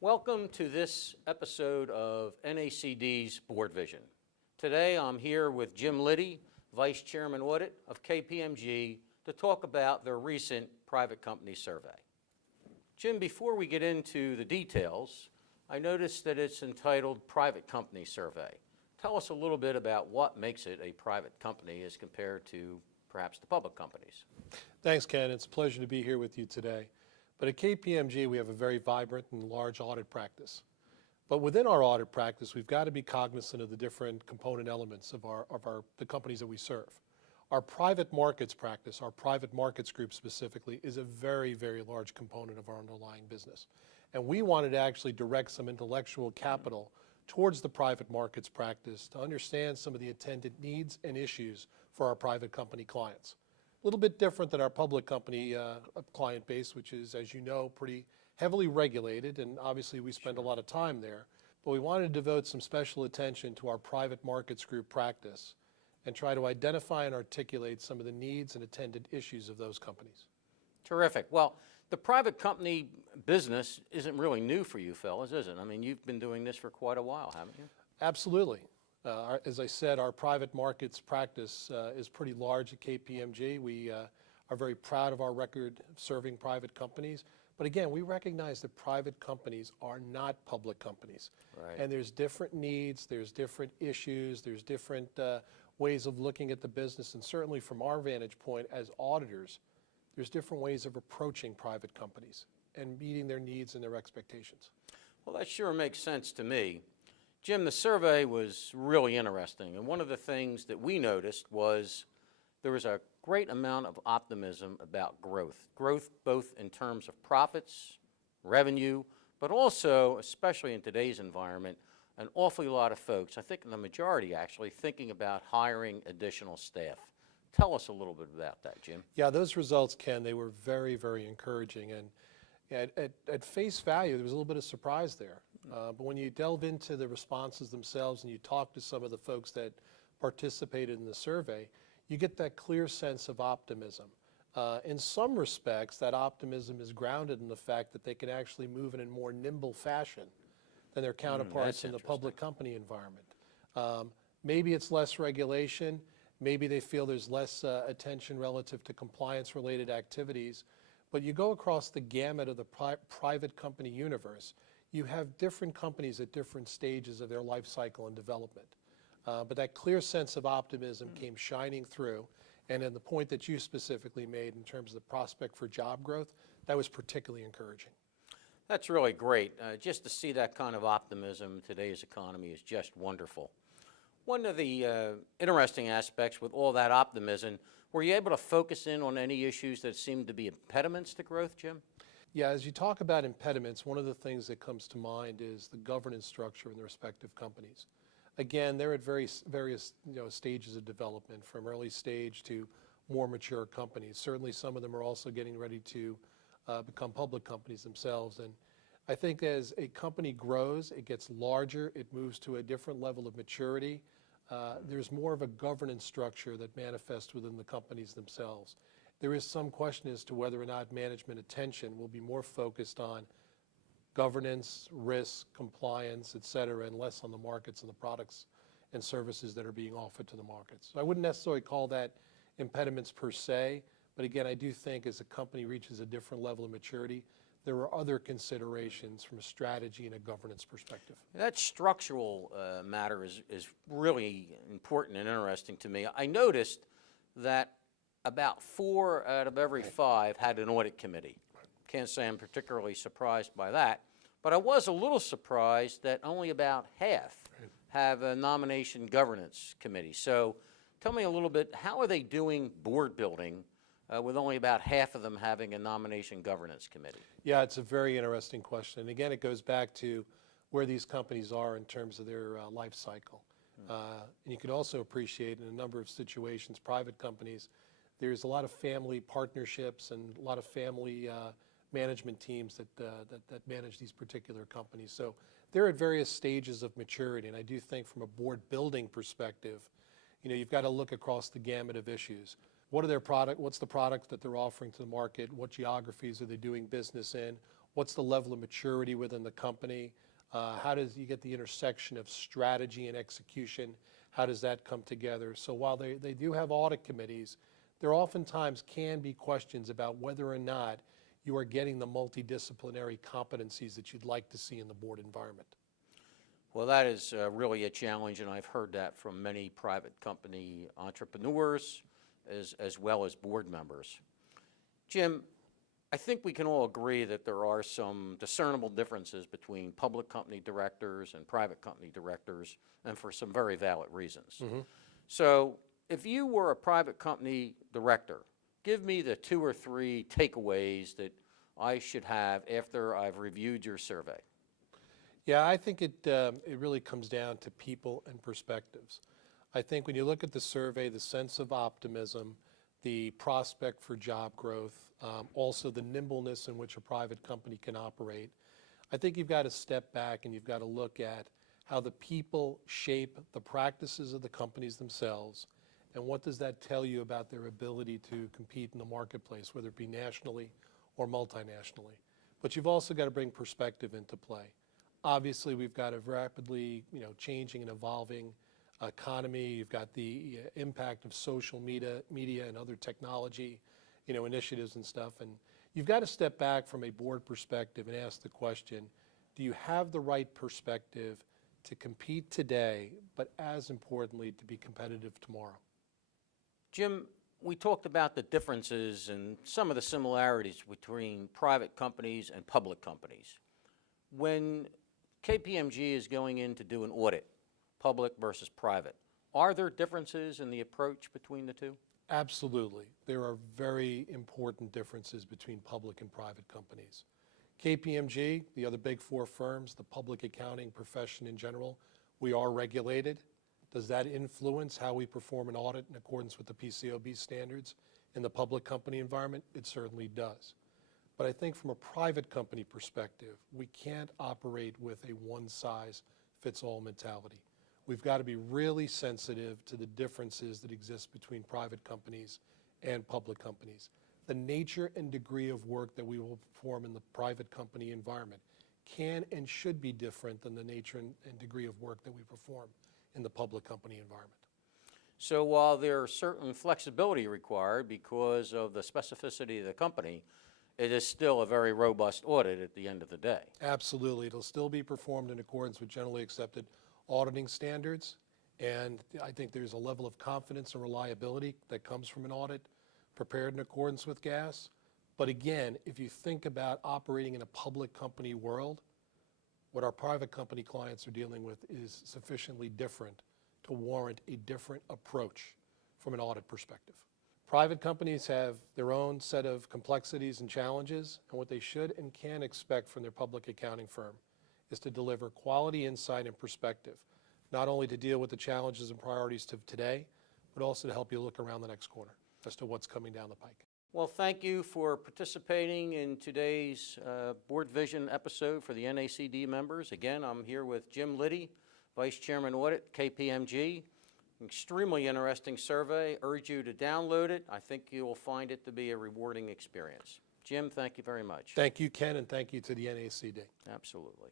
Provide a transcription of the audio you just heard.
Welcome to this episode of NACD's BoardVision. Today I'm here with Jim Liddy, Vice Chairman Audit of KPMG, to talk about their recent private company survey. Jim, before we get into the details, I noticed that it's entitled Private Company Survey. Tell us a little bit about what makes it a private company as compared to perhaps the public companies. Thanks, Ken. It's a pleasure to be here with you today. But at KPMG, we have a very vibrant and large audit practice. But within our audit practice, we've got to be cognizant of the different component elements of the companies that we serve. Our private markets practice, our private markets group specifically, is a very, very large component of our underlying business. And we wanted to actually direct some intellectual capital towards the private markets practice to understand some of the attendant needs and issues for our private company clients. A little bit different than our public company client base, which is, as you know, pretty heavily regulated, and obviously we spend a lot of time there. But we wanted to devote some special attention to our private markets group practice and try to identify and articulate some of the needs and attendant issues of those companies. Terrific. Well, the private company business isn't really new for you fellas, is it? I mean, you've been doing this for quite a while, haven't you? Absolutely. As I said, our private markets practice is pretty large at KPMG. We are very proud of our record of serving private companies. But again, we recognize that private companies are not public companies. Right. And there's different needs, there's different issues, there's different ways of looking at the business. And certainly from our vantage point as auditors, there's different ways of approaching private companies and meeting their needs and their expectations. Well, that sure makes sense to me. Jim, the survey was really interesting, and one of the things that we noticed was there was a great amount of optimism about growth. Growth both in terms of profits, revenue, but also, especially in today's environment, an awfully lot of folks, I think the majority actually, thinking about hiring additional staff. Tell us a little bit about that, Jim. Yeah, those results, Ken, they were very, very encouraging. And at face value, there was a little bit of surprise there. But when you delve into the responses themselves and you talk to some of the folks that participated in the survey, you get that clear sense of optimism. In some respects, that optimism is grounded in the fact that they can actually move in a more nimble fashion than their counterparts in the public company environment. Maybe it's less regulation. Maybe they feel there's less attention relative to compliance-related activities. But you go across the gamut of the private company universe, you have different companies at different stages of their life cycle and development. But that clear sense of optimism came shining through. And then the point that you specifically made in terms of the prospect for job growth, that was particularly encouraging. That's really great. Just to see that kind of optimism in today's economy is just wonderful. One of the interesting aspects with all that optimism, were you able to focus in on any issues that seemed to be impediments to growth, Jim? Yeah, as you talk about impediments, one of the things that comes to mind is the governance structure in the respective companies. Again, they're at various stages of development, from early stage to more mature companies. Certainly some of them are also getting ready to become public companies themselves. And I think as a company grows, it gets larger, it moves to a different level of maturity. There's more of a governance structure that manifests within the companies themselves. There is some question as to whether or not management attention will be more focused on governance, risk, compliance, et cetera, and less on the markets and the products and services that are being offered to the markets. So I wouldn't necessarily call that impediments per se, but again, I do think as a company reaches a different level of maturity, there are other considerations from a strategy and a governance perspective. That structural matter is really important and interesting to me. I noticed that about 4 out of every 5 had an audit committee. Can't say I'm particularly surprised by that, but I was a little surprised that only about half have a nomination governance committee. So tell me a little bit, how are they doing board building with only about half of them having a nomination governance committee? Yeah, it's a very interesting question. And again, it goes back to where these companies are in terms of their life cycle. And you can also appreciate in a number of situations, private companies, there's a lot of family partnerships and a lot of family management teams that manage these particular companies. So they're at various stages of maturity. And I do think from a board building perspective, you've got to look across the gamut of issues. What are their product? What's the product that they're offering to the market? What geographies are they doing business in? What's the level of maturity within the company? How does you get the intersection of strategy and execution? How does that come together? So while they do have audit committees, there oftentimes can be questions about whether or not you are getting the multidisciplinary competencies that you'd like to see in the board environment. Well, that is really a challenge, and I've heard that from many private company entrepreneurs as well as board members. Jim, I think we can all agree that there are some discernible differences between public company directors and private company directors, and for some very valid reasons. So if you were a private company director, give me the 2 or 3 takeaways that I should have after I've reviewed your survey. Yeah, I think it really comes down to people and perspectives. I think when you look at the survey, the sense of optimism, the prospect for job growth, also the nimbleness in which a private company can operate, I think you've got to step back and you've got to look at how the people shape the practices of the companies themselves, and what does that tell you about their ability to compete in the marketplace, whether it be nationally or multinationally. But you've also got to bring perspective into play. Obviously, we've got a rapidly changing and evolving economy. You've got the impact of social media and other technology initiatives and stuff. And you've got to step back from a board perspective and ask the question, do you have the right perspective to compete today, but as importantly, to be competitive tomorrow? Jim, we talked about the differences and some of the similarities between private companies and public companies. When KPMG is going in to do an audit, public versus private, are there differences in the approach between the two? Absolutely. There are very important differences between public and private companies. KPMG, the other big 4 firms, the public accounting profession in general, we are regulated. Does that influence how we perform an audit in accordance with the PCAOB standards in the public company environment? It certainly does. But I think from a private company perspective, we can't operate with a one-size-fits-all mentality. We've got to be really sensitive to the differences that exist between private companies and public companies. The nature and degree of work that we will perform in the private company environment can and should be different than the nature and degree of work that we perform in the public company environment. So while there's certain flexibility required because of the specificity of the company, it is still a very robust audit at the end of the day. Absolutely. It'll still be performed in accordance with generally accepted auditing standards, and I think there's a level of confidence and reliability that comes from an audit prepared in accordance with GAS. But again, if you think about operating in a public company world, what our private company clients are dealing with is sufficiently different to warrant a different approach from an audit perspective. Private companies have their own set of complexities and challenges, and what they should and can expect from their public accounting firm is to deliver quality insight and perspective, not only to deal with the challenges and priorities of today, but also to help you look around the next corner as to what's coming down the pike. Well, thank you for participating in today's BoardVision episode for the NACD members. Again, I'm here with Jim Liddy, Vice Chairman Audit, KPMG. Extremely interesting survey. Urge you to download it. I think you will find it to be a rewarding experience. Jim, thank you very much. Thank you, Ken, and thank you to the NACD. Absolutely.